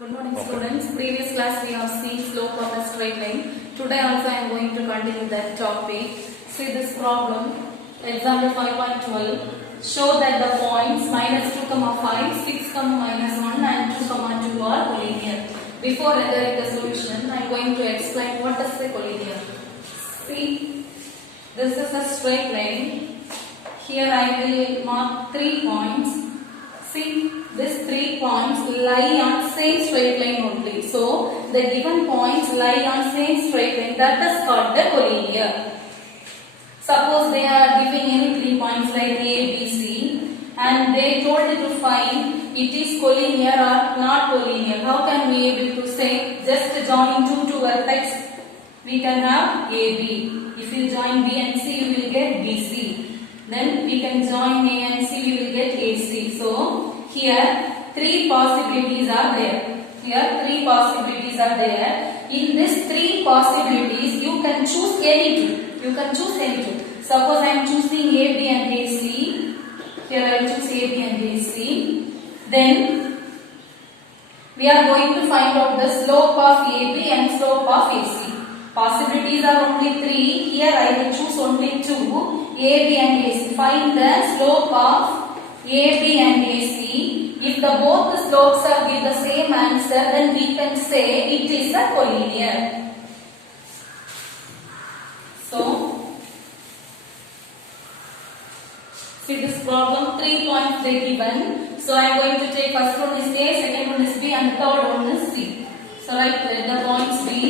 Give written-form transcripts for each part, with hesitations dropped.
Good morning students. Previous class we have seen slope of a straight line. Today also I am going to continue that topic. See this problem. Example 5.12. Show that the points minus 2, 5, 6, minus 1 and 2, 2 are collinear. Before entering the solution, I am going to explain what is the collinear. See, this is a straight line. Here I will mark 3 points. See, these 3 points lie on same straight line only. So, the given points lie on same straight line. That is called the collinear. Suppose they are giving any 3 points like A, B, C, and they told you to find it is collinear or not collinear. How can we able to say? Just join two vertex. We can have A, B. If you join B and C, you will get B, C. Then we can join A and C, we will get AC. So, here 3 possibilities are there. Here 3 possibilities are there. In these 3 possibilities, you can choose any two. You can choose any two. Suppose I am choosing A, B and AC. Here I will choose A, B and AC. Then, we are going to find out the slope of AB and slope of AC. Possibilities are only 3. Here I will choose only 2. A, B and AC. Find the slope of A, B and AC. If both the slopes are give the same answer, then we can say it is a collinear. So, see this problem, 3 points they given. So I am going to take first one is A, second one is B and third one is C. So write let the points be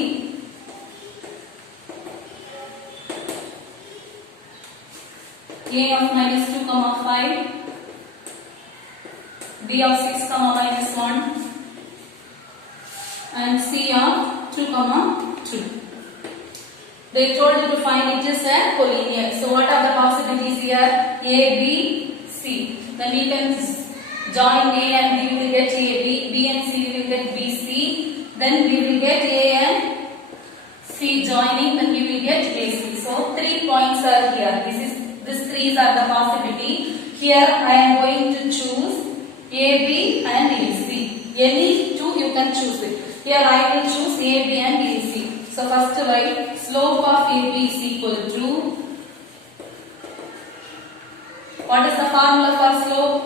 A of minus 2, 5, B of 6, minus 1 and C of 2, 2. They told you to find it is a collinear. So what are the possibilities here? A, B, C. Then we can join A and we will get AB, B and C we will get BC. Then we will get A and C joining, then we will get AC. So 3 points are here. These 3 are the possibility. Here I am going to choose A, B and AC. Any 2 you can choose it. Here I will choose A, B and AC. So first write slope of AB is equal to, what is the formula for slope?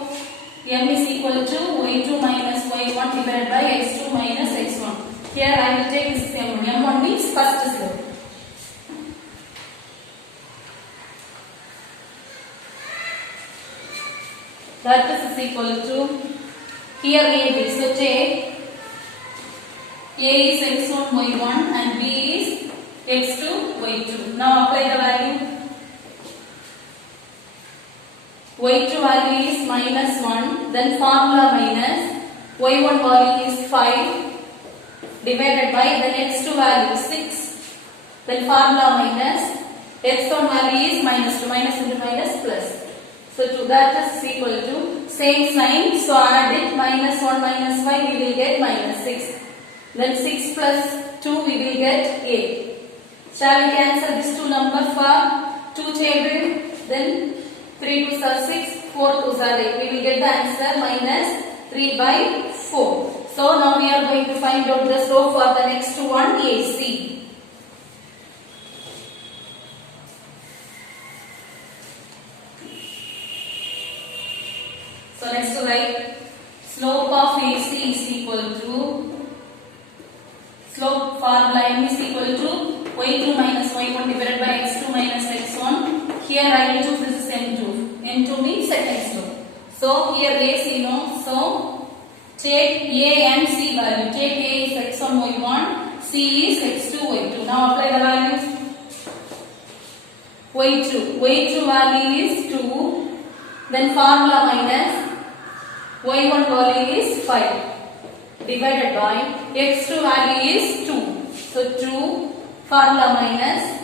M is equal to y2 minus y1 divided by x2 minus x1. Here I will take this M1. M1 means first slope. That is equal to, here AB. So take A is x1 y1 and B is x2 y2. Now apply the value. Y2 value is minus 1. Then formula minus y1 value is 5 divided by the x2 value 6. Then formula minus x1 value is minus 2. Minus into minus plus. So to that is equal to same sign. So add it minus 1 minus 5 we will get minus 6. Then 6 plus 2 we will get 8. Shall we cancel these 2 numbers for 2 table? Then 3 2s are 6, 4 2s are 8. We will get the answer minus 3 by 4. So now we are going to find out the slope for the next one AC. So next write slope of AC is equal to, slope formula M is equal to y2 minus y1 divided by x2 minus x1. Here I will choose this is M2. M2 means second slope. So here AC no. So take A and C value. Take A is x1 y1, C is x2 y2. Now apply the values. Y2 value is 2. Then formula minus y1 value is 5 divided by x2 value is 2. So 2 formula minus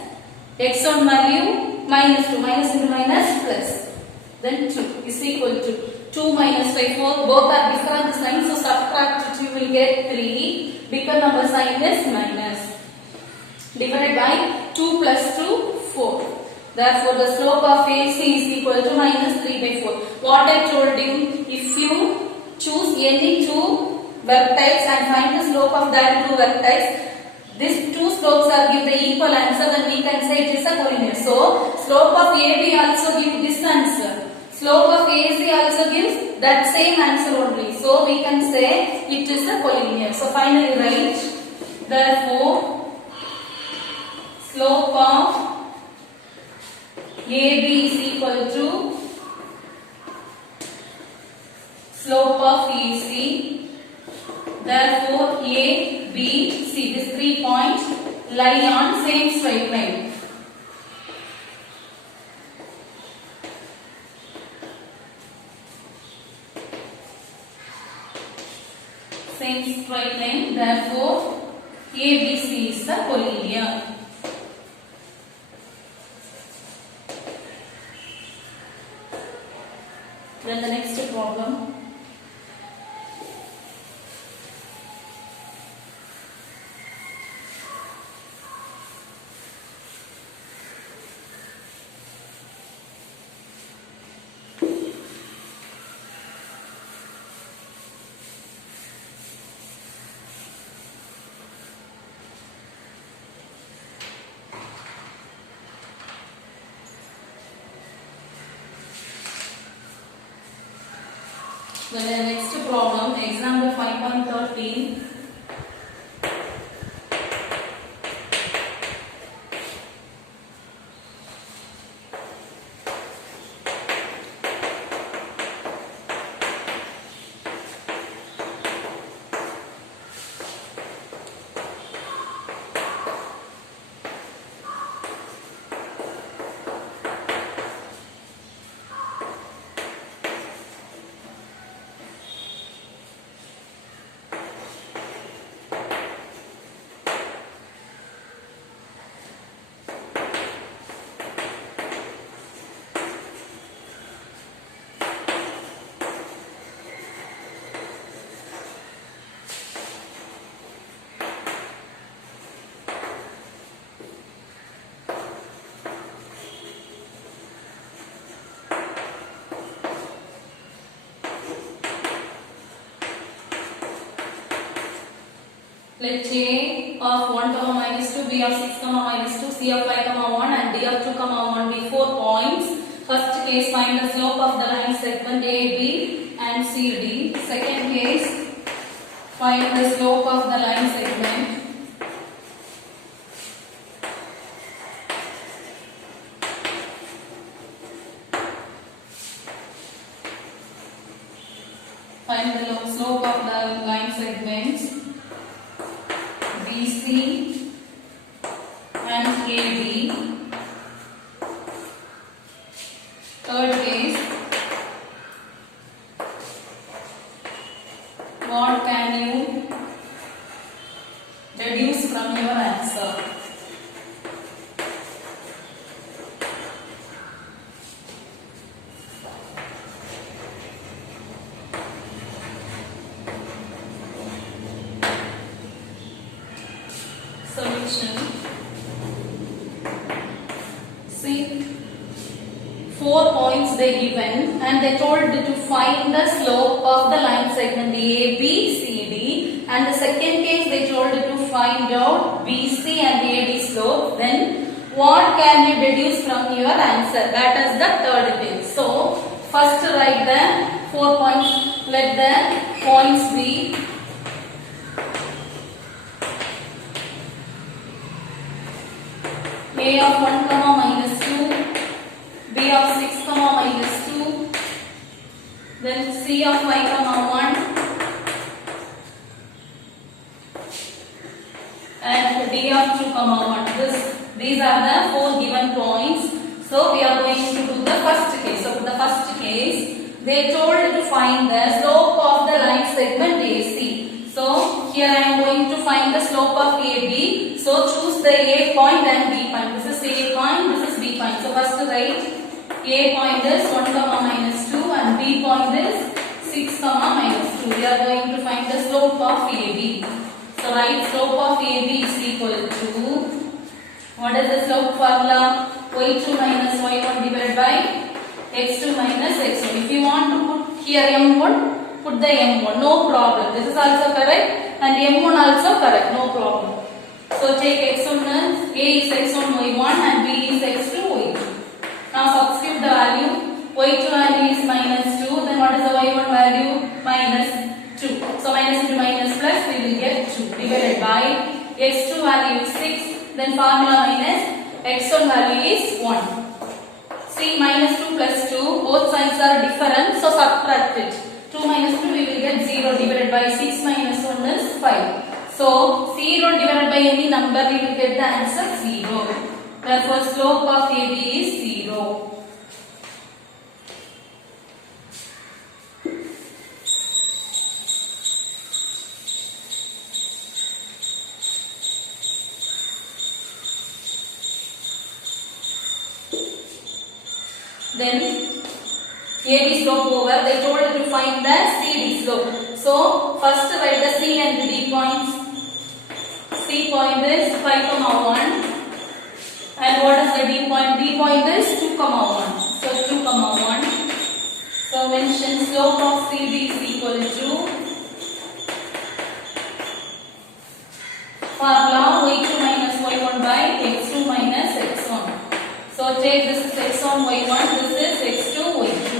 x1 value minus 2. Minus into minus plus. Then 2 is equal to 2 minus 5. 4. Both are different signs. So subtract 2 you will get 3. Bigger number sign is minus. Divided by 2 plus 2 4. Therefore, the slope of AC is equal to minus 3 by 4. What I told you, if you choose any two vertex and find the slope of that two vertex. These two slopes are give the equal answer, then we can say it is a collinear. So slope of AB also gives this answer. Slope of AC also gives that same answer only. So we can say it is a collinear. So finally write, therefore slope of AB is equal to slope of AC. Therefore A, B, C, these 3 points lie on same straight line. Same straight line. Therefore ABC is the collinear. Then the next problem. Then the next problem, example 5.13. Let A of 1 comma minus 2, B of 6 comma minus 2, C of 5 comma 1 and D of 2 comma 1 be 4 points. First case, find the slope of the line segment AB and CD. Second case, find the slope of the line segment slope of the line segments BC and AB. Third case, what can you deduce from your answer? Solution. See, 4 points they given and they told to find the slope of the line segment ABCD, and the second case they told to find out BC and AD slope. Then what can you deduce from your answer? That is the third case. So first write the 4 points. Let the points be A of 1 comma minus 2, B of 6 comma minus 2, then C of 5 comma 1, and D of 2 comma 1. These are the 4 given points. So we are going to do the first case. So for the first case, they told to find the slope of the line segment AC. So here I am going to find the slope of AB. So choose the A point and B point. This is A point, this is B point. So first write A point is 1 comma minus 2 and B point is 6 comma minus 2. We are going to find the slope of AB. So write slope of AB is equal to, what is the slope formula? y2 minus y1 divided by x2 minus x1. If you want to put here m1, put the M1, no problem. This is also correct and M1 also correct, no problem. So take x1 as A is x1 y1 and B is x2 y2. Now substitute the value. Y2 value is minus 2. Then what is the y1 value? Minus 2. So minus into minus plus we will get 2 divided by x2 value is 6. Then formula minus x1 value is 1. See, minus 2 plus 2, both sides are different, so subtract it. 2 minus 2 we will get 0 divided by 6 minus 1 is 5. So 0 divided by any number we will get the answer 0. Therefore slope of AB is 0. Then AB slope over, they told to find the CD slope. So first write the C and D points. C point is 5, 1 and what is the D point? D point is 2, 1. So 2, 1. So mention slope of CD is equal to formula y2 minus y1 by x2 minus x1. So take this is x1 y1, this is x2 y2.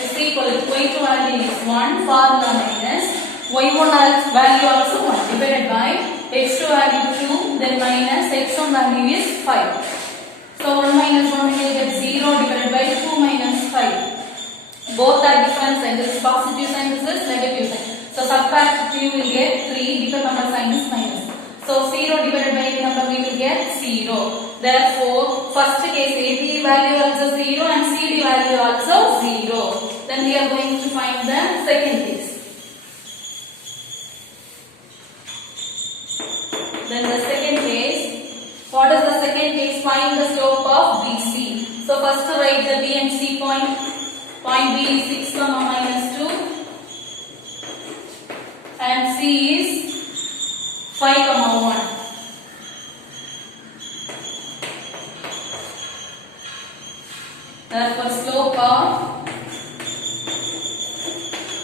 Is equal to y2 value is 1, formula minus y1 value also 1 divided by x2 value 2, then minus x1 value is 5. So 1 minus 1 we will get 0 divided by 2 minus 5. Both are different signs. This is positive sign, this is negative sign. So subtract 2 you will get 3 because number sign is minus. So 0 divided by any number we will get 0. Therefore, first case AB value also 0 and CD value also 0. Then we are going to find the second case. Then the second case, what is the second case? Find the slope of BC. So first write the B and C point. Point B is 6, minus 2 and C is 5, 1. Therefore, slope of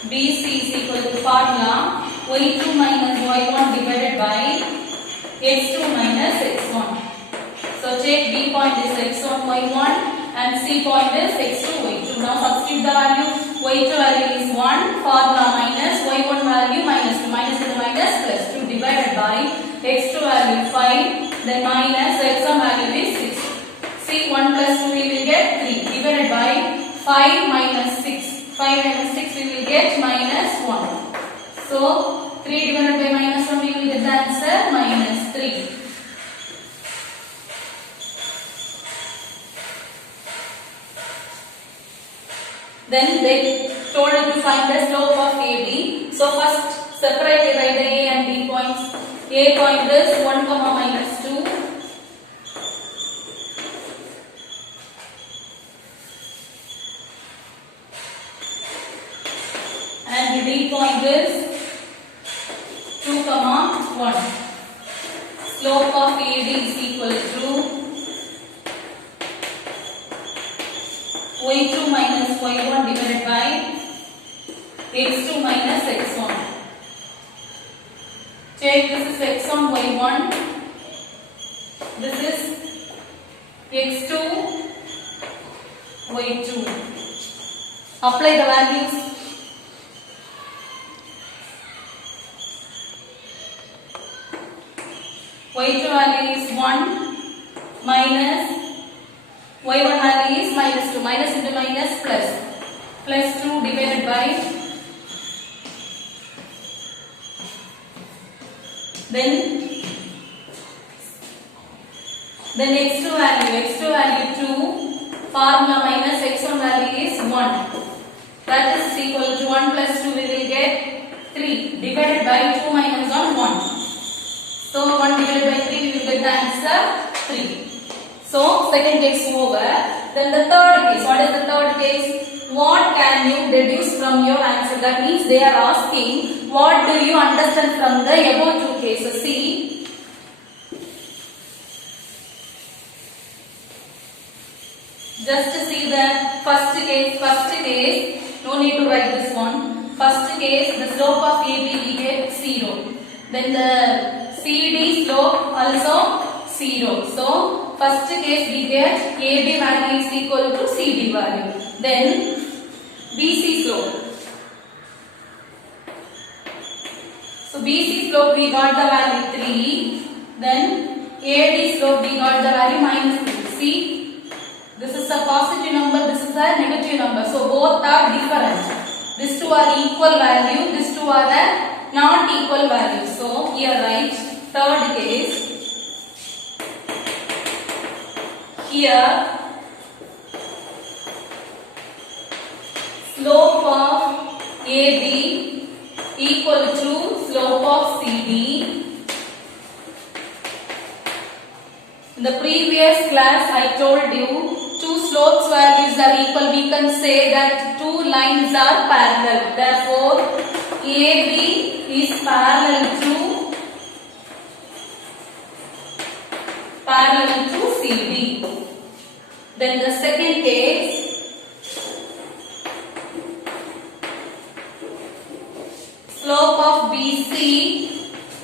BC is equal to formula y2 minus y1 divided by x2 minus x1. So take B point is x1 y1 and C point is x2 y2. Now substitute the value. Y2 value is 1, formula minus y1 value minus 2, minus into minus plus 2 divided by x2 value 5, then minus x1 value is 6. See 1 plus 2 we will get 3 divided by 5 minus 6. 5 minus 6 we will get minus 1. So 3 divided by minus 1 we will get the answer minus 3. Then they told to find the slope of AB. So first separate write the A and B points. A point is 1, minus 2. And the D point is 2, 1. Slope of AD is equal to y2 minus y1 divided by x2 minus x1. Take this is x1 y1. This is x2 y2. Apply the values. Y2 value is 1 minus y1 value is minus 2. Minus into minus plus. Plus 2 divided by then x2 value 2, formula minus x1 value is 1. That is equal to 1 plus 2 we will get 3 divided by 2 minus 1. So 1 divided by 3 we will get the answer 3. So second case over. Then the third case. What is the third case? What can you deduce from your answer? That means they are asking what do you understand from the above two cases. See. Just see the first case. No need to write this one. first case the slope of AB we get 0. Then the CD slope also 0. So first case we get AB value is equal to CD value. Then BC slope. So BC slope we got the value 3. Then AD slope we got the value -3. See, this is a positive number, this is a negative number. So both are different. These two are equal value, these two are the not equal value. So here write third case. Here slope of AB equal to slope of CD. In the previous class I told you two slopes values are equal. We can say that two lines are parallel. Therefore AB is parallel to CD. Then the second case, slope of BC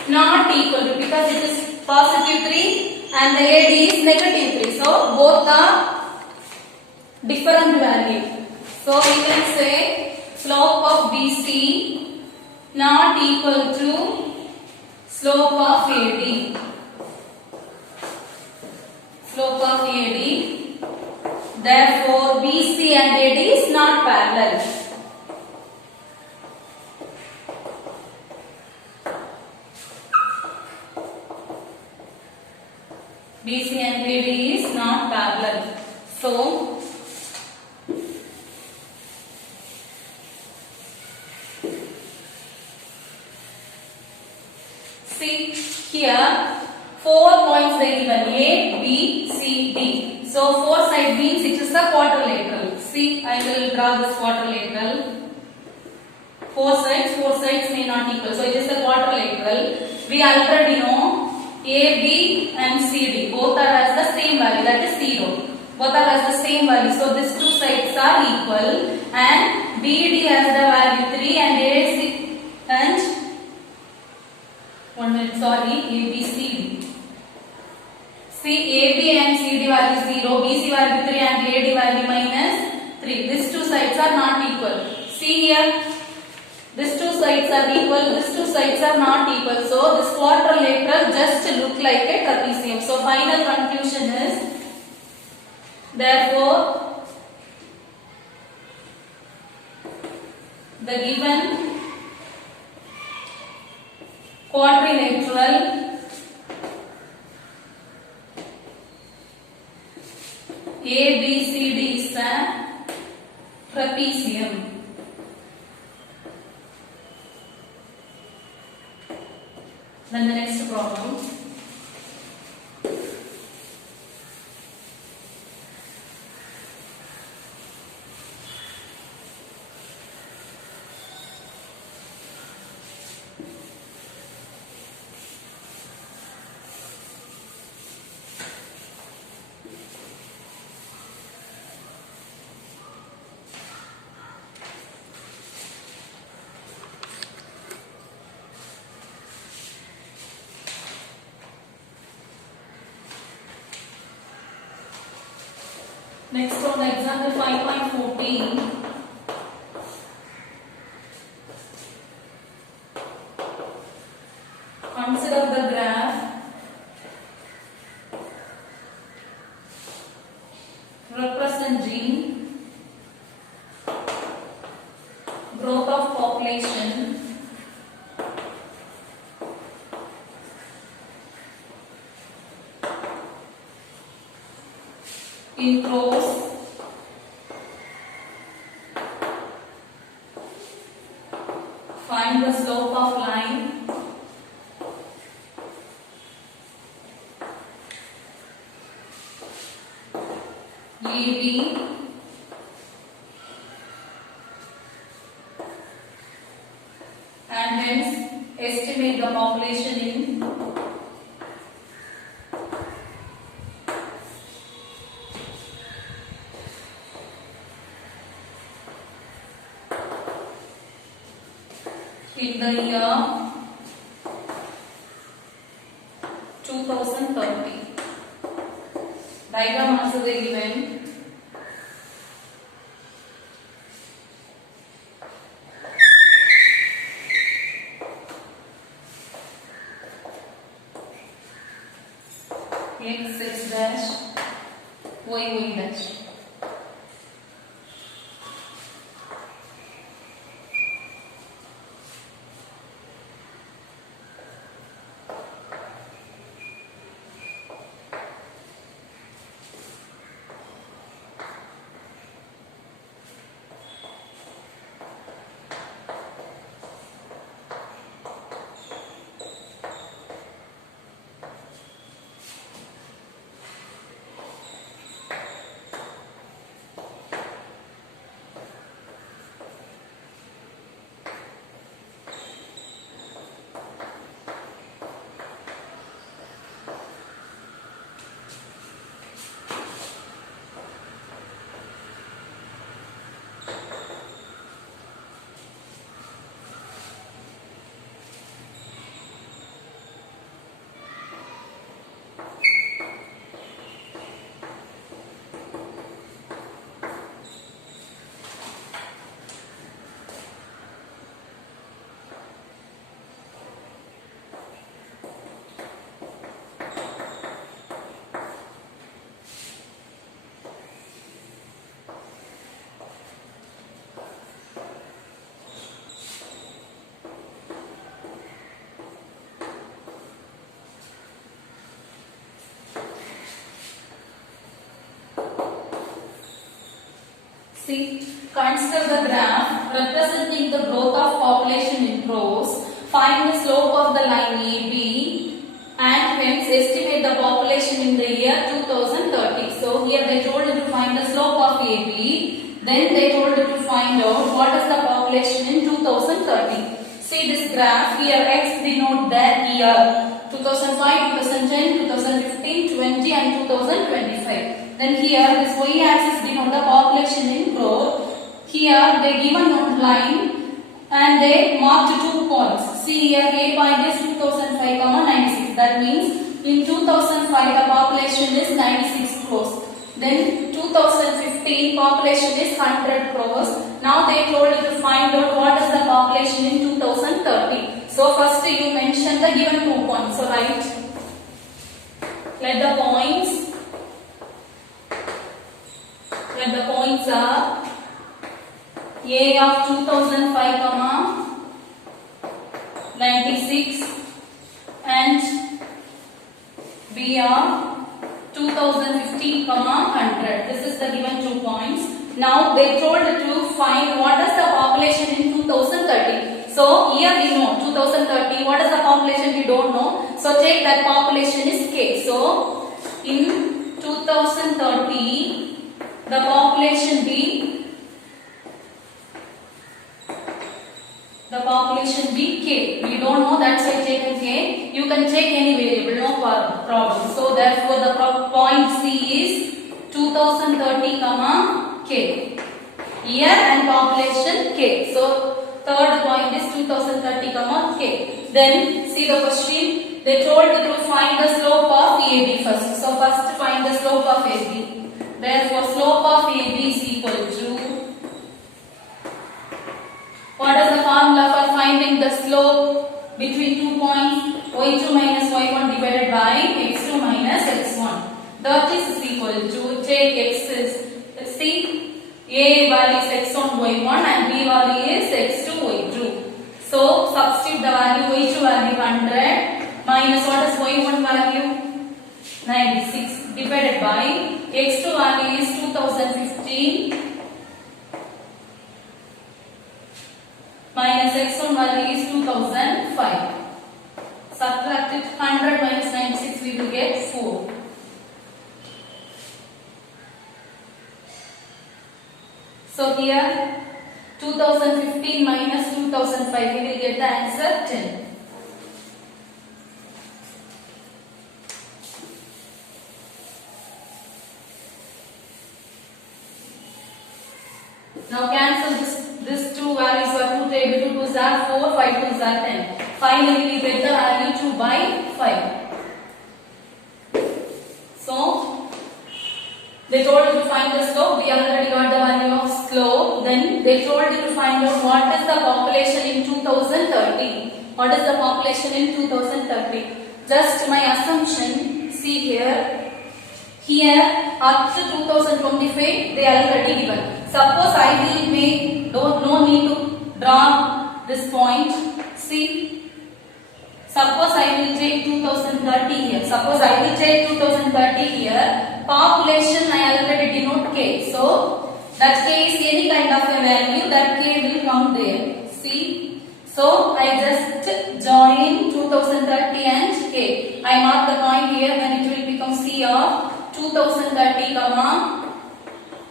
not equal to, because it is positive 3 and the AD is negative 3. So both are different value. So we can say slope of BC not equal to slope of AD. Slope of AD. Therefore BC and AD is not parallel. BC and AD is not parallel. So see here 4 points they given A, B, C, D. So 4 side means it is a quadrilateral. See, I will draw this quadrilateral. 4 sides may not equal. So it is a quadrilateral. We already know A, B and C, D both are as the same value, that is 0. Both are as the same value. So these two sides are equal and BD has the value 3 and AC and ABCD. See, AB and CD value 0, BC value 3 and AD value -3. These two sides are not equal. See here, these two sides are equal, these two sides are not equal. So this quadrilateral just look like a trapezium. So final conclusion is, therefore the given quadrilateral ABCD is a trapezium. Then the next problem. Next on the example 5.14, consider the graph representing growth of population in crores find the slope of line AB and hence estimate the population in in the year 2030. Diagram also they given. X dash, y dash. See, consider the graph representing the growth of population in crores. Find the slope of the line AB and hence estimate the population in the year 2030. So here they told you to find the slope of AB. Then they told you to find out what is the population in 2030. See this graph here, X denote the year 2005, 2010, 2015, 20 and 2025. Then here this y-axis denote the population in crore. Here they given a line and they marked 2 points. See here A point is 2005, 96. That means in 2005 the population is 96 crores. Then 2015 population is 100 crores. Now they told you to find out what is the population in 2030. So first you mention the given 2 points. So write, let the points are A of 2005, 96 and B of 2015, 100. This is the given 2 points. Now they told to find what is the population in 2030. So here we know 2030. What is the population we don't know. So take that population is K. So in 2030 the population be K. We don't know, that's why taken K. You can take any variable, no problem. So therefore the point C is 2030, K. Year and population K. So third point is 2030, K. Then see the question. They told you to find the slope of AB first. So first find the slope of AB. Therefore slope of AB is equal to, what is the formula for finding the slope between 2 points? y2 minus y1 divided by x2 minus x1. That is equal to, take x is, see, A value is x1 y1 and B value is x2 y2. So substitute the value, y2 value 100 minus what is y1 value? 96 divided by x2 value is 2015 minus x1 value is 2005. Subtract it, 100 minus 96 we will get 4. So here 2015 minus 2005 we will get the answer 10. Now cancel this two values are 2 2 2s are 4, 5 2s are 10. Finally, we get the value 2 by 5. So, they told you to find the slope. We already got the value of slope. Then they told you to find out what is the population in 2030. What is the population in 2030? Just my assumption. See here. Here up to 2025 they are already given. Suppose I will make no need to draw this point. See. Suppose I will take 2030 here. Suppose I will take 2030 here. Population I already denote K. So that K is any kind of a value. That K will come there. See. So I just join 2030 and K. I mark the point here when it will become C of 2030 comma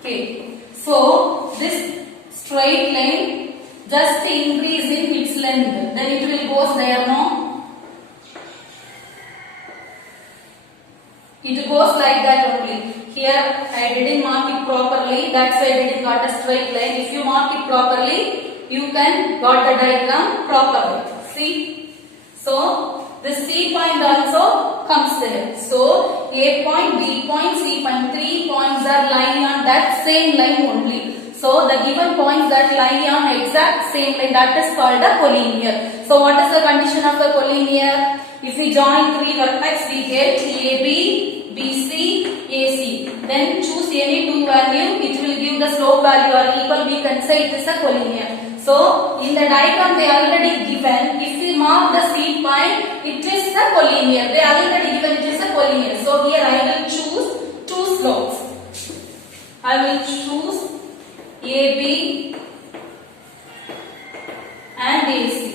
K. So this straight line just increase in its length. Then it will go there, no? It goes like that only. Here I didn't mark it properly. That's why I didn't got a straight line. If you mark it properly, you can got the diagram properly. See? So the C point also comes there. So A point, B point, C point, 3 points are lying on that same line only. So the given points that lie on exact same line, that is called a collinear. So what is the condition of the collinear? If we join 3 vertex, we get AB, BC, AC. Then choose any 2 value, it will give the slope value or equal. We can say it is a collinear. So in the diagram they already given. If we mark the C point, it is a collinear. They already given it is a collinear. So here I will choose 2 slopes. I will choose AB and AC.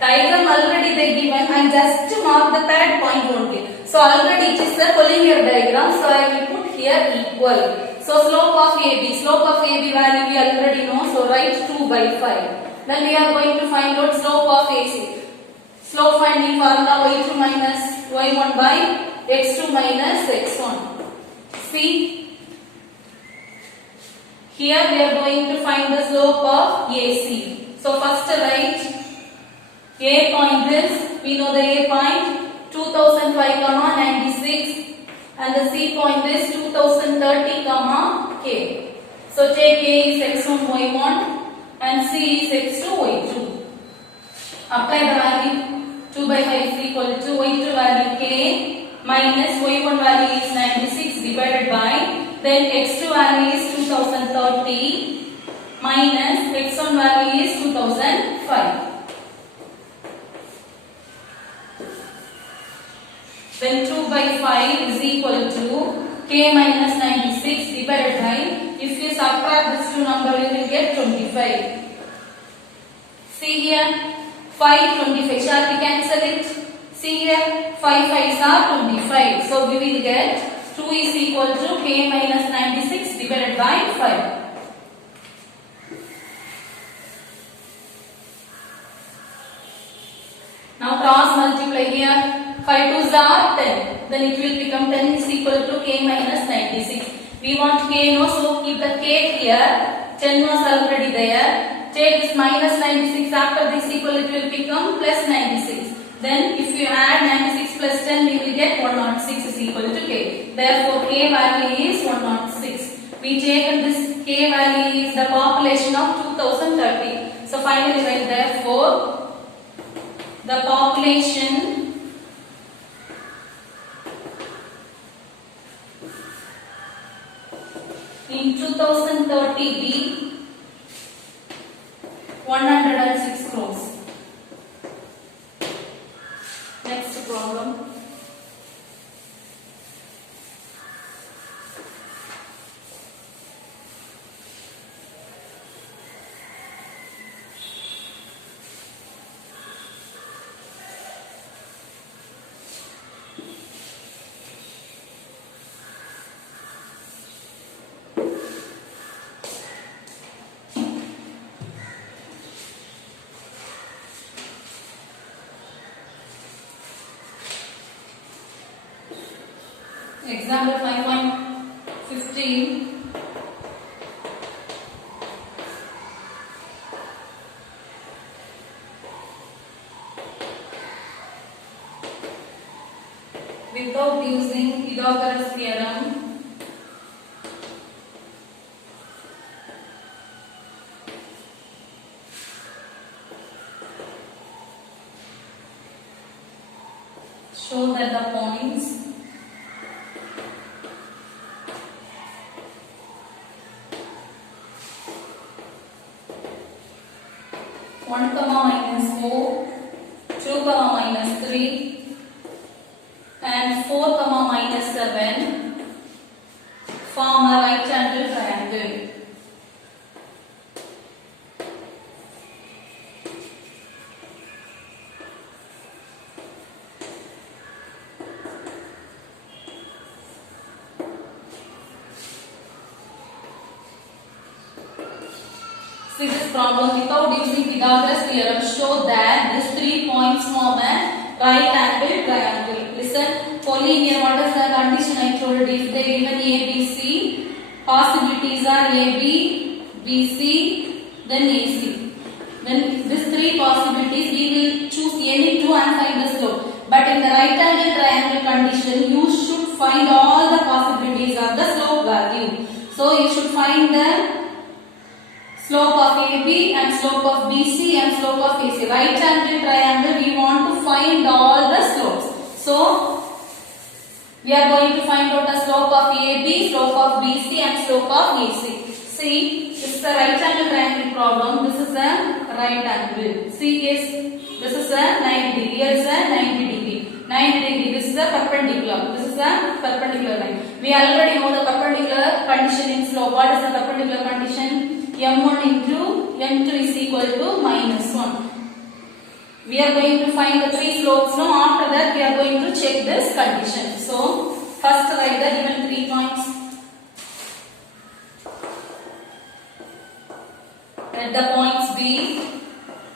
Diagram already they given. I just mark the third point only. So already it is a collinear diagram. So I will put here equal. So slope of AB. Slope of AB value we already know. So write 2 by 5. Then we are going to find out slope of AC. Slope finding formula y2 minus y1 by x2 minus x1. See. Here we are going to find the slope of AC. So first write A point is, we know the A point 2005,96 and the C point is 2030, K. So take A is x1 y1 and C is x2 y2. Apply the value 2 by 5 is equal to y2 value K minus y1 value is 96 divided by, then x2 value is 2030 minus x1 value is 2005. Then 2 by 5 is equal to K minus 96 divided by, if you subtract this two number you will get 25. See here 5, 25. Shall we cancel it? See here 5 5s are 25. So we will get 2 is equal to K minus 96 divided by 5. Now cross multiply here. 5 2s are 10. Then it will become 10 is equal to K minus 96. We want K, no, so keep the K here. 10 was already there. Take this minus 96. After this equal, it will become plus 96. Then if you add 96 plus 10, we will get 106 is equal to K. Therefore, K value is 106. We take this K value is the population of 2030. So finally write therefore the population in 2030 be 106 crores. Next problem. Example 5.15. without using Pythagoras theorem. Show that the points 1, minus 4, 2, minus 3 and 4, minus 7 form a right angle triangle. See this problem, without using Pythagoras theorem, show that these 3 points form a right angle triangle. Listen, collinear, what is the condition I told? If they given A, B, C, possibilities are A, B, B, C, then A, C. Then these 3 possibilities, we will choose any 2 and find the slope. But in the right angle triangle condition, you should find all the possibilities of the slope value. So you should find the slope of AB and slope of BC and slope of AC. Right angle triangle, we want to find all the slopes. So, we are going to find out the slope of AB, slope of BC and slope of AC. See, this is a right angle triangle problem. This is a right angle. See, yes, this is a 90 degree. Here is a 90 degree. 90 degree. This is a perpendicular. This is a perpendicular line. We already know the perpendicular condition in slope. What is the perpendicular condition? M1 into M2 is equal to minus 1. We are going to find the 3 slopes now. After that, we are going to check this condition. So, first write the given 3 points. At the points B,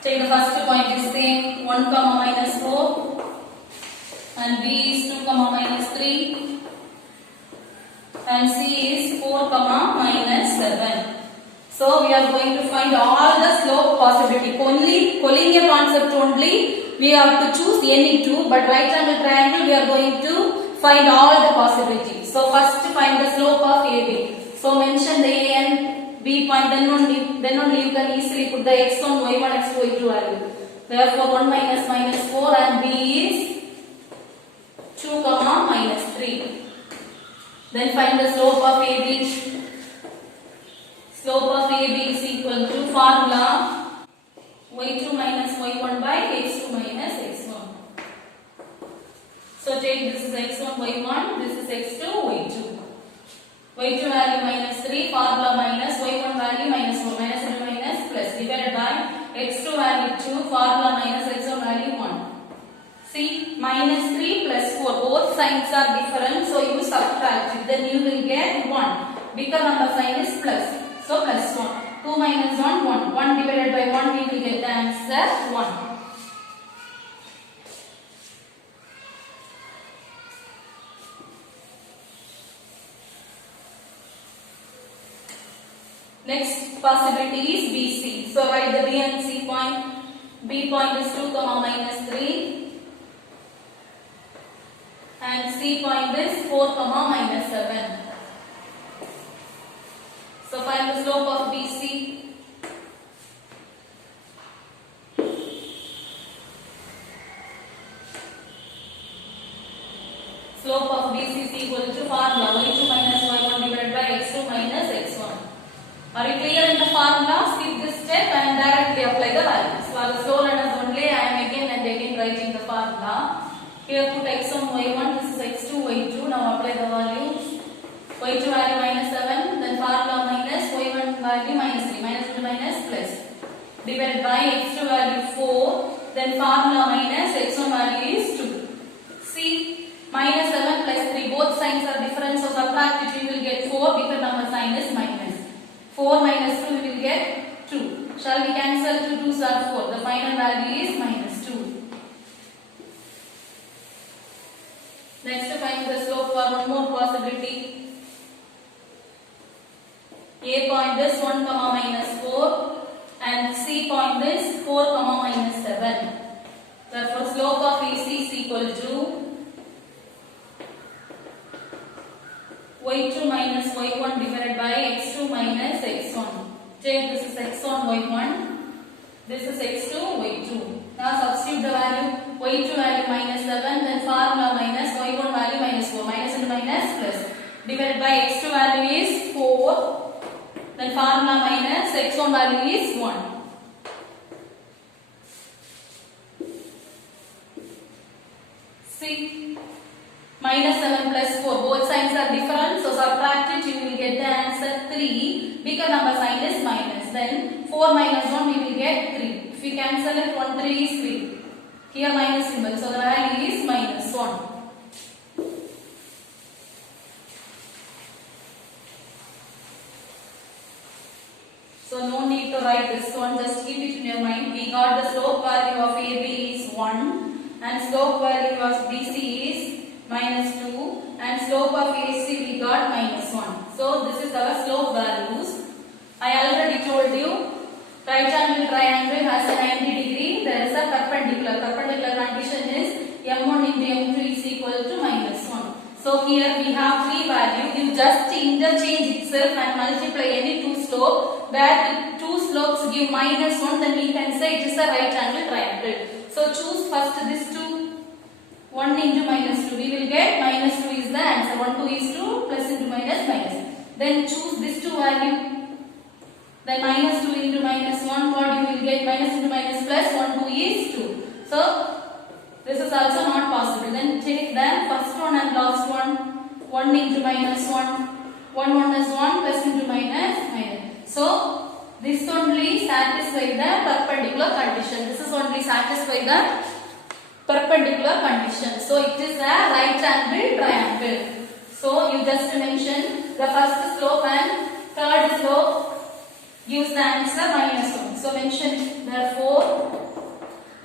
take the first point is same 1, minus 4 and B is 2, minus 3 and C is 4, minus 7. So we are going to find all the slope possibility. Only collinear concept only we have to choose any 2, but right angle triangle we are going to find all the possibilities. So first find the slope of AB. So mention the A and B point, then only you can easily put the x1, y1, x2, y2 value. Therefore 1 minus 4 and B is 2, minus 3. Then find the slope of AB. Slope of AB is equal to formula y2 minus y1 by x2 minus x1. So take this is x1 y1, this is x2 y2. Y2 value minus 3, formula minus y1 value minus 4, minus and minus plus divided by x2 value 2, formula minus x1 value 1. See, minus 3 plus 4, both signs are different, so you subtract it, then you will get 1. Bigger number sign is plus. So plus 1. 2 minus 1, 1. 1 divided by 1, we will get the answer 1. Next possibility is BC. So write the B and C point. B point is 2, minus 3. And C point is 4, minus 7. So find the slope of BC. Slope of BC is equal to formula y2 minus y1 divided by x2 minus x1. Are you clear in the formula? Skip this step and directly apply the values. For the slow learners only, I am again and again writing the formula. Here put x1 y1, this is x2 y2. Now apply the values. Y2 value minus 7, then formula minus y1 value minus 3, minus into minus plus. Divided by x2 value 4, then formula minus x1 value is 2. See, minus 7 plus 3, both signs are different, so subtract it, you will get 4, bigger number sign is minus. 4 minus 2, we will get 2. Shall we cancel 2 2s are 4, the final value is minus 2. Next find the slope for one more possibility. A point is 1, minus 4 and C point is 4, minus 7. Therefore, slope of AC is equal to y2 minus y1 divided by x2 minus x1. Take this is x1 y1, this is x2 y2. Now substitute the value, y2 value minus 7, then formula minus y1 value minus 4, minus into minus plus, divided by x2 value is 4, then formula minus x1 value is 1. See, minus 7 plus 4, both signs are different, so subtract it, you will get the answer 3, bigger number sign is minus, then 4 minus 1 we will get 3, if we cancel it 1 3 is 3, here minus symbol, so the value is minus 1. So no need to write this one, just keep it in your mind. We got the slope value of AB is 1 and slope value of BC is minus 2 and slope of AC we got minus 1. So this is our slope values. I already told you right angle triangle has a 90 degree, there is a perpendicular. Perpendicular condition is m1 into m2 is equal to minus 1. So here we have three values. You just interchange itself and multiply any two slopes. Where two slopes give minus 1, then we can say it is a right angle triangle. So choose first this two. 1 into minus 2. We will get minus 2 is the answer. 1 2 is 2 plus into minus minus. Then choose this two value. Then minus 2 into minus 1. What you will get? Minus into minus plus 1 2 is 2. So this is also not possible. Then take the first one and last one. 1 into minus 1. 1 1 is 1 plus into minus minus. So this only satisfy the perpendicular condition. This is only satisfy the perpendicular condition. So it is a right angle triangle. So you just mention the first slope and third slope gives the answer minus 1. So mention therefore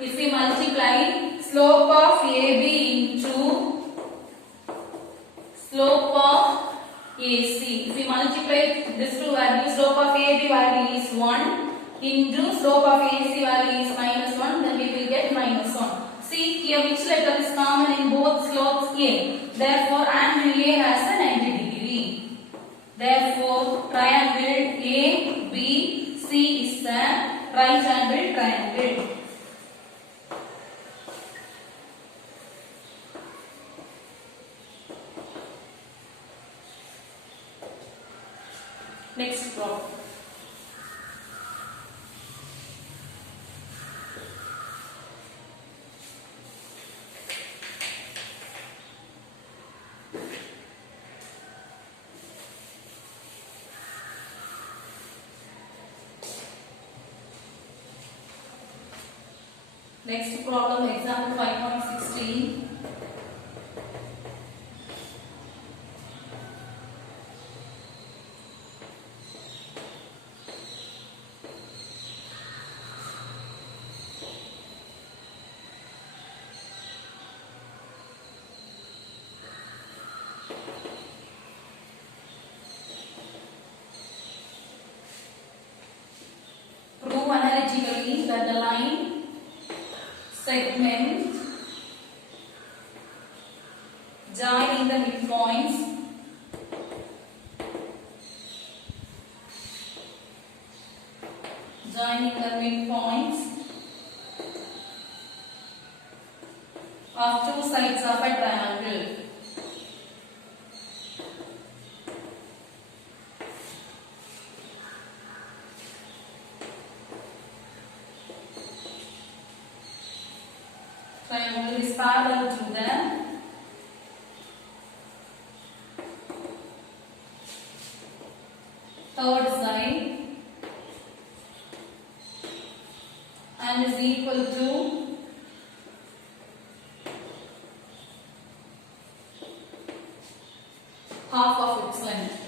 if we multiply slope of AB into slope of AC. If we multiply these two values, slope of AB value is 1 into slope of AC value is minus 1, then we will get minus 1. See here which letter is common in both slopes? A. Therefore angle A has a 90 degree. Therefore triangle ABC is a right angle triangle. Next problem. Next problem, example 5.16. Prove analytically that the line segment joining the midpoints of two sides of a triangle. Triangle is parallel to the third side and is equal to half of its length.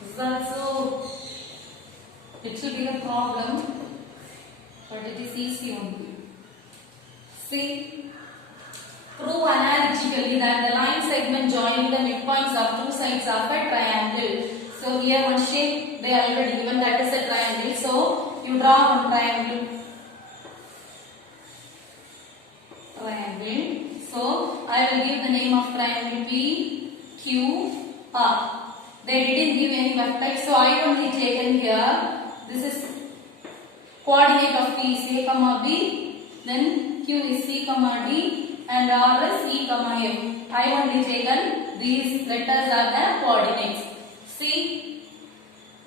This is also little bit a problem, but it is easy only. See, prove analytically that the line segment joining the midpoints of two sides of a triangle. So here one shape they are already given, that is a triangle. So you draw one triangle. triangle. So I will give the name of triangle P, Q, R. They didn't give any vertex, so I only taken here. This is coordinate of P is A comma B, then Q is C comma D, and R is E comma F. I only taken these letters are the coordinates. See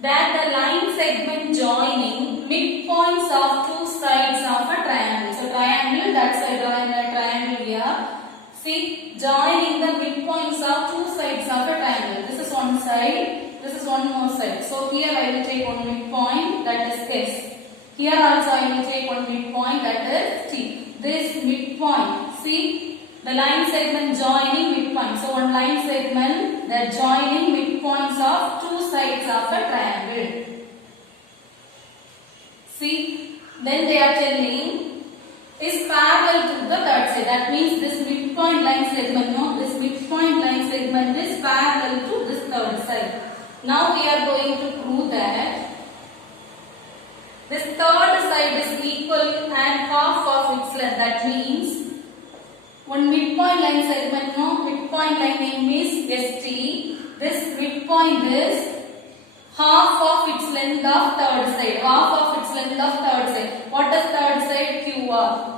that the line segment joining midpoints of two sides of a triangle. So triangle, that's why I draw a triangle here. See, joining the midpoints of two sides of a triangle. This is one side, this is one more side. So here I will take one midpoint, that is S. Here also I will take one midpoint, that is T. This midpoint, see, the line segment joining midpoint. So one line segment that joining midpoints of two sides of a triangle. See, then they are telling is parallel to the third side. That means this midpoint line segment, no, this midpoint line segment is parallel to this third side. Now we are going to prove that this third side is equal and half of its length. That means one midpoint line segment, no, midpoint line name is ST. This midpoint is half of its length of third side. Half of its length of third side. What is third side? QR.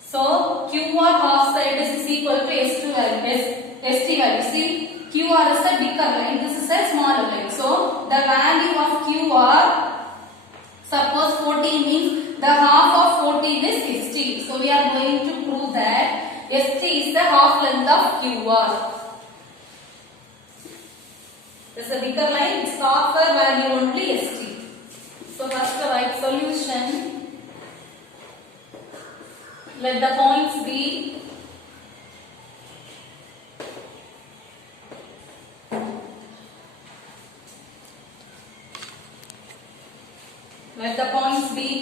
So QR half side is equal to ST value. See, QR is the bigger line. This is a smaller line. So the value of QR, suppose 14 means the half of 14 is ST. So we are going to prove that ST is the half length of QR. This is a bigger line, its half value only ST. So first write solution. Let the points be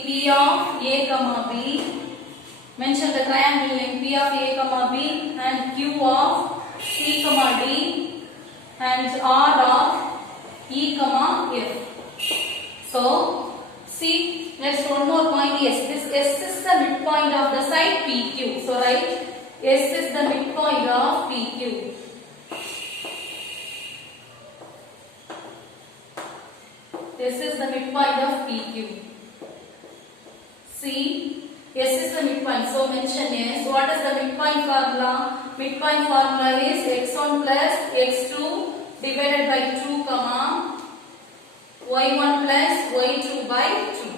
P of A comma B. Mention the triangle name P of A comma B and Q of C comma D and R of E comma F. So see, next one more point is this S is the midpoint of the side PQ. So write S is the midpoint of PQ. S is the midpoint of PQ. See, S is the midpoint. So mention S. What is the midpoint formula? Midpoint formula is x1 plus x2 divided by 2 comma y1 plus y2 by 2.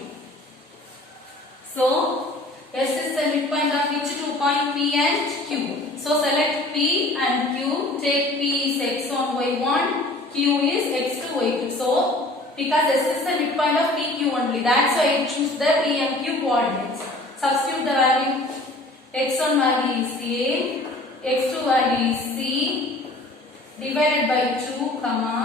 So S is the midpoint of which two point P and Q. So select P and Q. Take P is x1 y1, Q is x2 y2. So because S is the midpoint of PQ only, that's why I choose the P and Q coordinates. Substitute the value. x1 value is A, x2 value is C, divided by 2 comma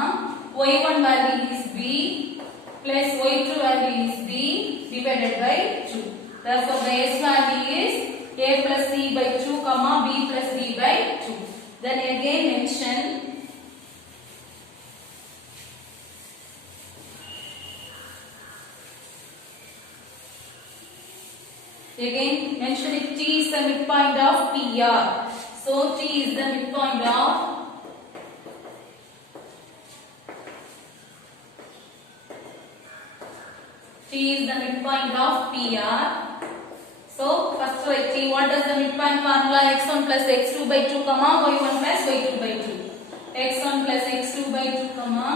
y1 value is B plus y2 value is D divided by 2. Therefore the S value is A plus C by 2 comma B plus D by 2. Then again mention if T is the midpoint of PR. So T is the midpoint of PR. So first write T. What is the midpoint formula? x1 plus x2 by 2 comma y1 plus y2 by 2. x1 plus x2 by 2 comma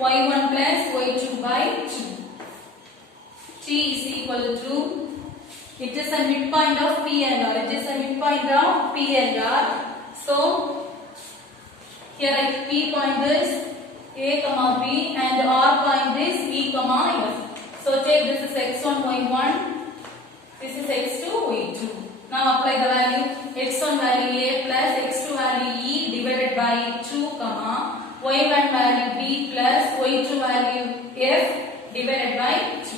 y1 plus y2 by 2. T is equal to, it is a midpoint of P and R. It is a midpoint of P and R. So here like P point is A comma B and R point is E comma F. So take this is x1 y1, this is x2 y2. Now apply the value. x1 value A plus x2 value E divided by 2 comma y1 value B plus y2 value F divided by 2.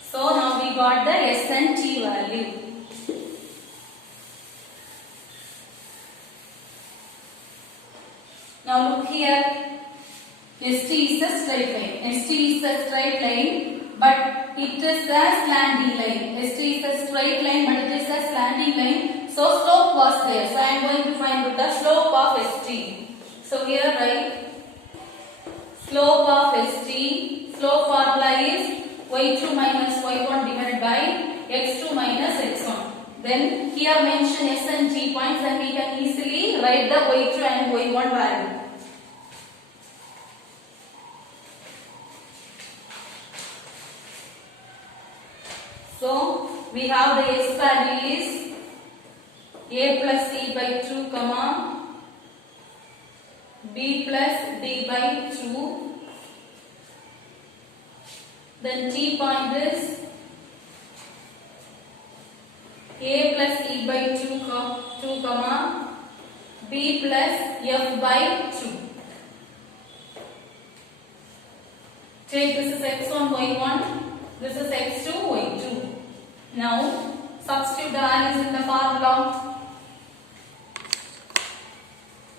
So now we got the S and T value. Now look here. ST is a straight line. ST is a straight line but it is a slanting line. ST is a straight line, but it is a slanting line. So slope was there. So I am going to find out the slope of ST. So here write slope of ST. Slope formula is y2 minus y1 divided by x2 minus x1. Then here mention S and G points, and we can easily write the y2 and y1 value. So we have the S value is a plus c by 2 comma b plus d by 2. Then T point is a plus e by 2 comma b plus f by 2. Take this is x1 y1, this is x2 y2. Now substitute the values in the formula.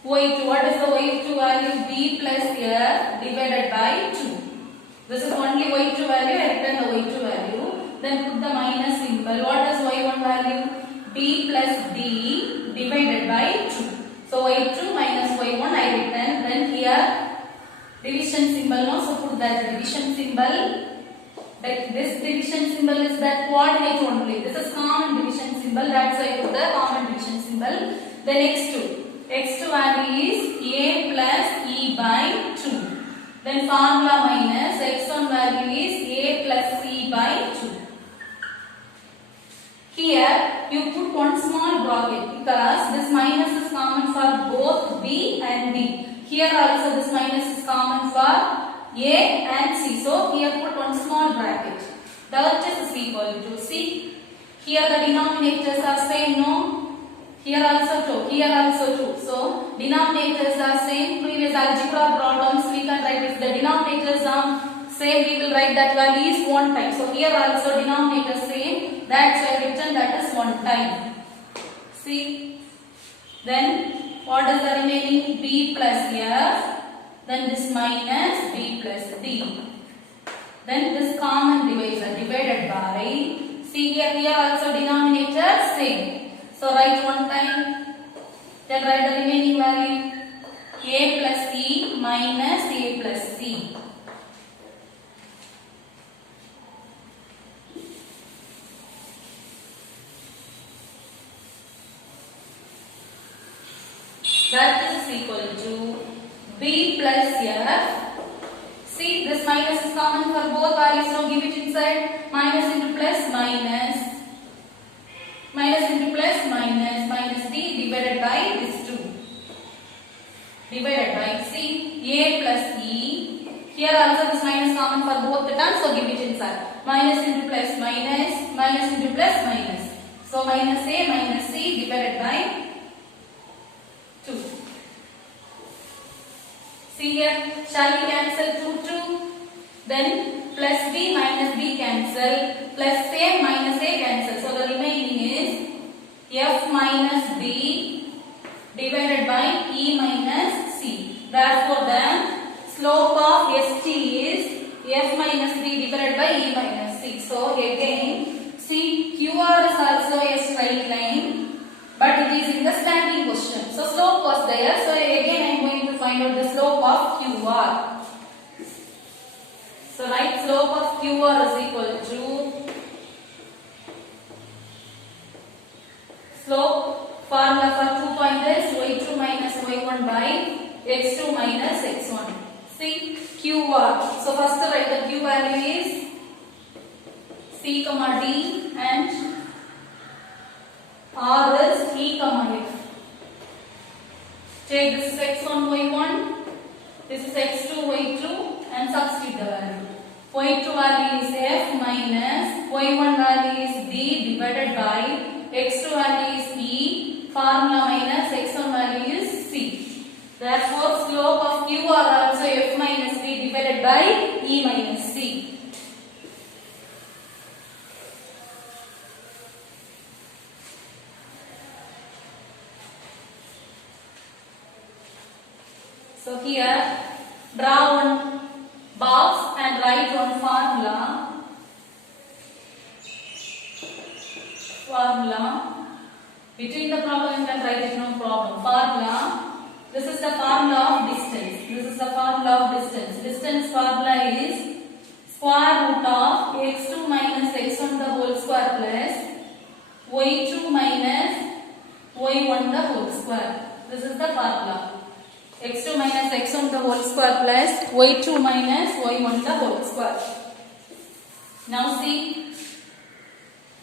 y2, what is the y2 value? b plus f divided by 2. This is only y2 value. I return the y2 value. Then put the minus symbol. What is y1 value? b plus d divided by 2. So y2 minus y1 I return. Then here division symbol. No, so put that division symbol. This division symbol is that coordinate only. This is common division symbol. That's why I put the common division symbol. Then x2. x2 value is a plus e by 2. Then formula minus x1 value is a plus c by 2. Here you put one small bracket because this minus is common for both b and d. Here also this minus is common for a and c. So here put one small bracket. The RHS is equal to c. Here the denominators are same, no? Here also 2, here also 2. So denominators are same. Previous algebra problems we can write if the denominators are same, we will write that value is 1 time. So here also denominator same. That's why written that is 1 time. See. Then what is the remaining? b plus f. Then this minus b plus d. Then this common divisor divided by. See here also denominator same. So write 1 time. Then write the remaining value. A plus e minus a plus c. That is equal to b plus f. See, this minus is common for both values. Now give it inside. Minus into plus minus. Minus into plus minus. Minus d divided by this 2. Divided by c. A plus e. Here also this minus common for both the terms. So give it inside. Minus into plus minus. Minus into plus minus. So minus a minus c divided by 2. See here, shall we cancel 2? Then plus b minus b cancel, plus a minus a cancel. So the remaining is f minus b divided by e minus c. Therefore the slope of ST is f minus b divided by e minus c. So again, see QR is also a straight line. But it is in the standing question. So slope was there. So again I am going to find out the slope of QR. So write slope of QR is equal to slope formula for 2 pointers y2 minus y1 by x2 minus x1. See QR. So first write the Q value is C, D and R is E, F. Take this is x1, y1, this is x2, y2 and substitute the value. y2 value is f minus y1 value is d divided by x2 value is e, formula minus x1 value is c. Therefore, slope of QR also f minus d divided by e minus c. So here, draw one box and write one formula. formula. Between the problem you can write it, no problem. Formula. This is the formula of distance. This is the formula of distance. Distance formula is square root of x2 minus x1 the whole square plus y2 minus y1 the whole square. This is the formula. x2 minus x1 the whole square plus y2 minus y1 the whole square. Now see,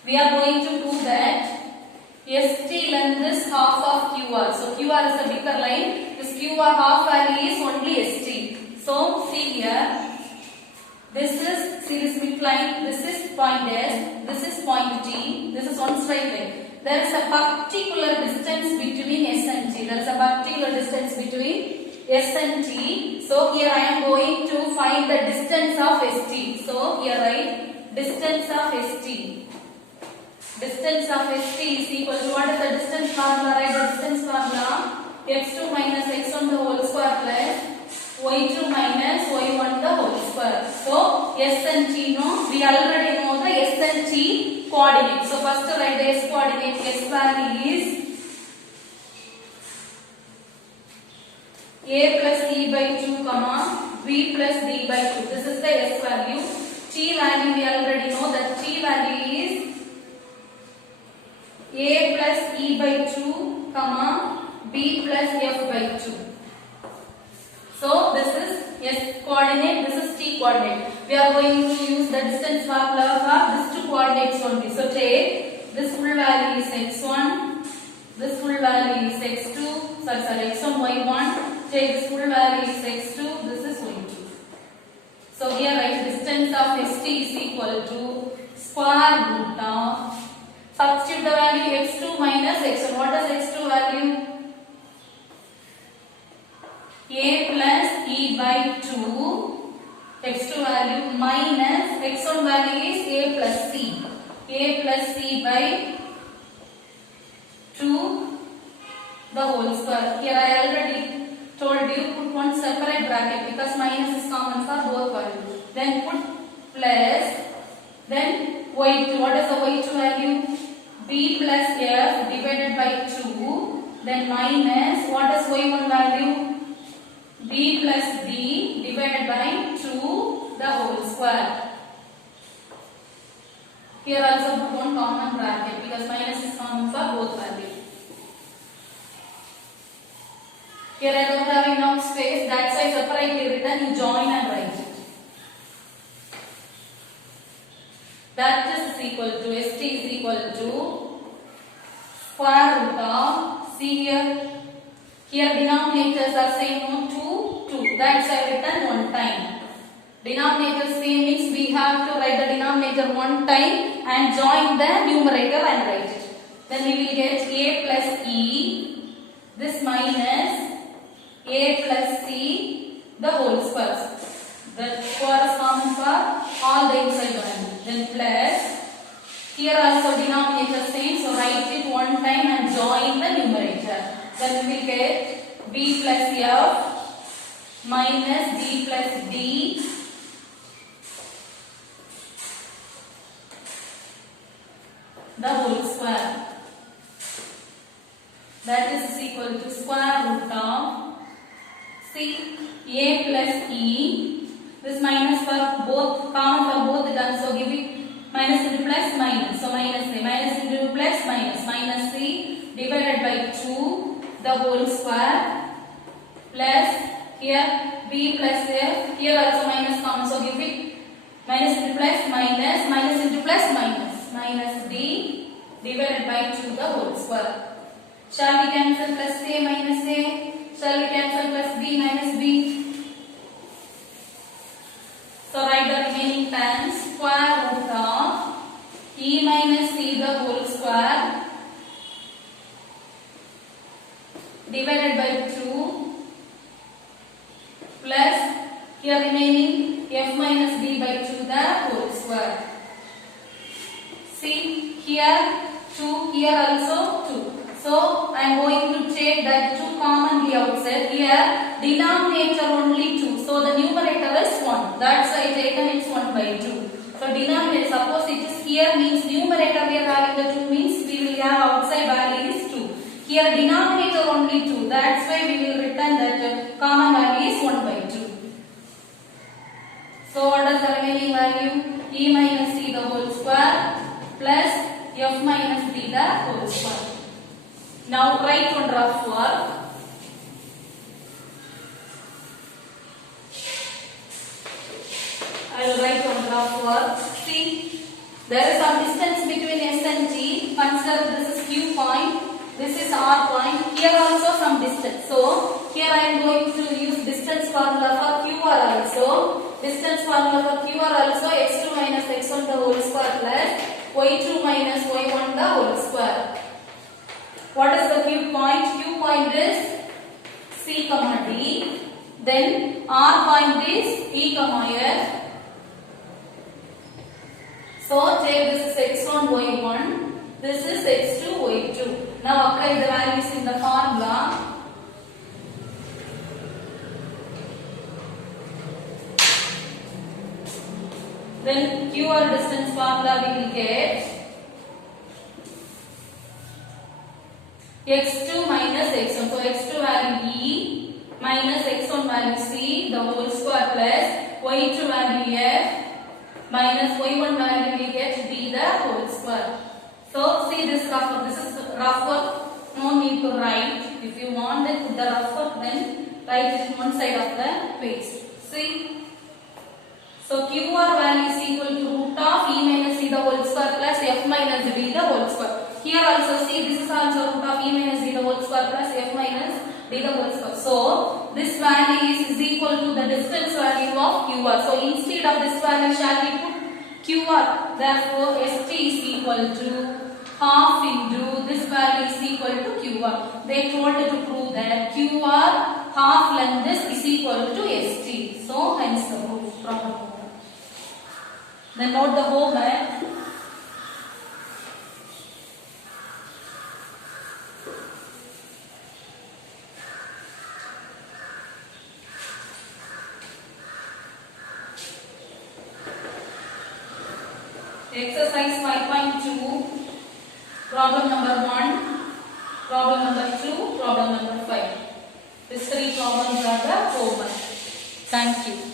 we are going to do that ST length is half of QR. So QR is a bigger line. This QR half value is only ST. So see here, this is series midline, this is point S, this is point T, this is one straight line. There is a particular distance between S and T. There is a particular distance between S and T. So here I am going to find the distance of ST. So here write distance of ST. Distance of ST is equal to, what is the distance formula? Write the distance formula x2 minus x1 the whole square plus y2 minus y1 the whole square. So S and T, no, we already know the S and T coordinate. So first write the S coordinate. S value is a plus e by 2 comma b plus d by 2. This is the S value. T value we already know that T value is a plus e by 2 comma b plus f by 2. So this is S coordinate, this is T coordinate. We are going to use the distance formula for these two coordinates only. So take this full value is x1, this full value is x2, sorry x1 y1. Take this full value is x2, this is y2. So here write distance of ST is equal to square root of, substitute the value x2 minus x1. What is x2 value? A plus e by 2, x2 value, minus x1 value is a plus c. A plus c by 2 the whole square. Here I already told you put one separate bracket because minus is common for both values. Then put plus, then y2. What is the y2 value? B plus f divided by 2. Then minus, what is y1 value? B plus d divided by 2 the whole square. Here also put one common bracket because minus is common for both values. Here I don't have enough space, that's why separately written, you join and write it. That is equal to, ST is equal to square root of, see here denominators are same, no, 2. That's why written one time. Denominator same means we have to write the denominator one time and join the numerator and write it. Then we will get a plus e, this minus a plus c the whole square. The square is common for all the inside values. Then plus, here also denominator same, so write it one time and join the numerator. Then we will get b plus f minus d plus d the whole square. That is equal to square root of, see, a plus e. This minus for both, common for both the terms, so give it minus into plus minus. So minus a, minus into plus minus, minus c divided by 2 the whole square plus here b plus f, here also minus common, so give it minus into plus minus, minus into plus minus, minus d divided by 2 the whole square. Shall we cancel plus a minus a? Shall we cancel plus b minus b? So write the remaining terms, square root of e minus c the whole square divided by 2 plus here remaining f minus b by 2 the whole square. See here 2, here also 2. So I am going to take that 2 commonly outside. Here denominator only 2. So the numerator is 1. That's why I taken it's 1 by 2. So denominator, suppose it is here means numerator we are having the 2 means we will have outside value is 2. Here denominator only 2. That's why we will return that common value is 1 by 2. So what is the remaining value? E minus c the whole square plus f minus d the whole square. Now write on rough work. I will write on rough work. See, there is some distance between S and G. Consider this is Q point, this is R point. Here also some distance. So here I am going to use distance formula for QR also. Distance formula for QR also x2 minus x1 the whole square plus y2 minus y1 the whole square. What is the Q point? Q point is C comma D. Then R point is E comma F. So take this is x1 y1. This is x2 y2. Now apply the values in the formula. Then QR distance formula we will get x2 minus x1. So x2 value E minus x1 value C the whole square plus y2 value F minus y1 value we get D the whole square. So see this rough work. This is rough work. No need to write. If you want to put the rough work, then write it one side of the page. See. So QR value is equal to root of E minus C the whole square plus F minus D the whole square. Here also see this is also root of E minus D the whole square plus F minus D the whole square. So this value is equal to the distance value of QR. So instead of this value shall we put QR. Therefore ST is equal to half into this value is equal to QR. They told to prove that QR half length is equal to ST. So hence the proof problem. Then note the homework. Exercise 5.2, problem number 1, problem number 2, problem number 5. These 3 problems are the homework. Thank you.